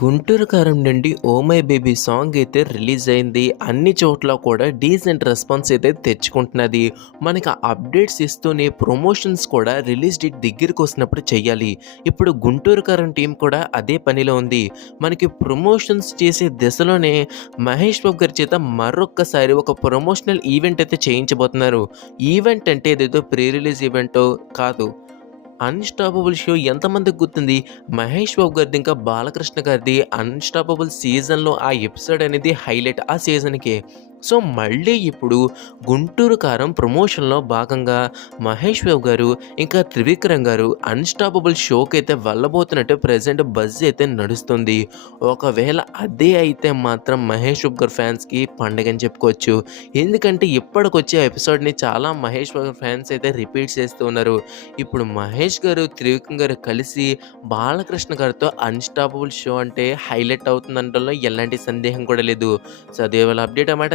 గుంటూరు కారం నుండి oh my baby song అయితే release అయింది. అన్ని చోట్ల కూడా డీసెంట్ రెస్పాన్స్ అయితే తెచ్చుకుంటున్నది. మనకి అప్డేట్స్ ఇస్తూనే ప్రమోషన్స్ కూడా రిలీజ్ డేట్ దగ్గరికి వస్తున్నప్పుడు చేయాలి ఇప్పుడు గుంటూరు కారం టీం కూడా అదే పనిలో ఉంది. మనకి ప్రమోషన్స్ చేసే దిశలోనే మహేష్ బాబు గారి చేత మరొక్కసారి ఒక ప్రమోషనల్ ఈవెంట్ అయితే చేయించబోతున్నారు. ఈవెంట్ అంటే ఏదేదో ప్రీ రిలీజ్ ఈవెంటో కాదు. అన్స్టాపబుల్ షో ఎంతమందికి గుర్తుంది? మహేష్ బాబు గారిది ఇంకా బాలకృష్ణ గారిది అన్స్టాపబుల్ సీజన్లో ఆ ఎపిసోడ్ అనేది హైలైట్ ఆ సీజన్కి సో మళ్ళీ ఇప్పుడు గుంటూరు కారం ప్రమోషన్లో భాగంగా మహేష్ బాబు గారు ఇంకా త్రివిక్రమ్ గారు అన్స్టాపబుల్ షోకి అయితే వెళ్ళబోతున్నట్టు ప్రజెంట్ బజ్ అయితే నడుస్తుంది. ఒకవేళ అదే అయితే మాత్రం మహేష్ బాబు గారు ఫ్యాన్స్కి పండగ అని చెప్పుకోవచ్చు. ఎందుకంటే ఇప్పటికొచ్చే ఎపిసోడ్ని చాలా మహేష్ బాబు ఫ్యాన్స్ అయితే రిపీట్ చేస్తూ ఉన్నారు. ఇప్పుడు మహేష్ గారు త్రివిక్రమ్ గారు కలిసి బాలకృష్ణ గారితో అన్స్టాపబుల్ షో అంటే హైలైట్ అవుతుందంటలో ఎలాంటి సందేహం కూడా లేదు. సో అదే వాళ్ళ అప్డేట్ అన్నమాట.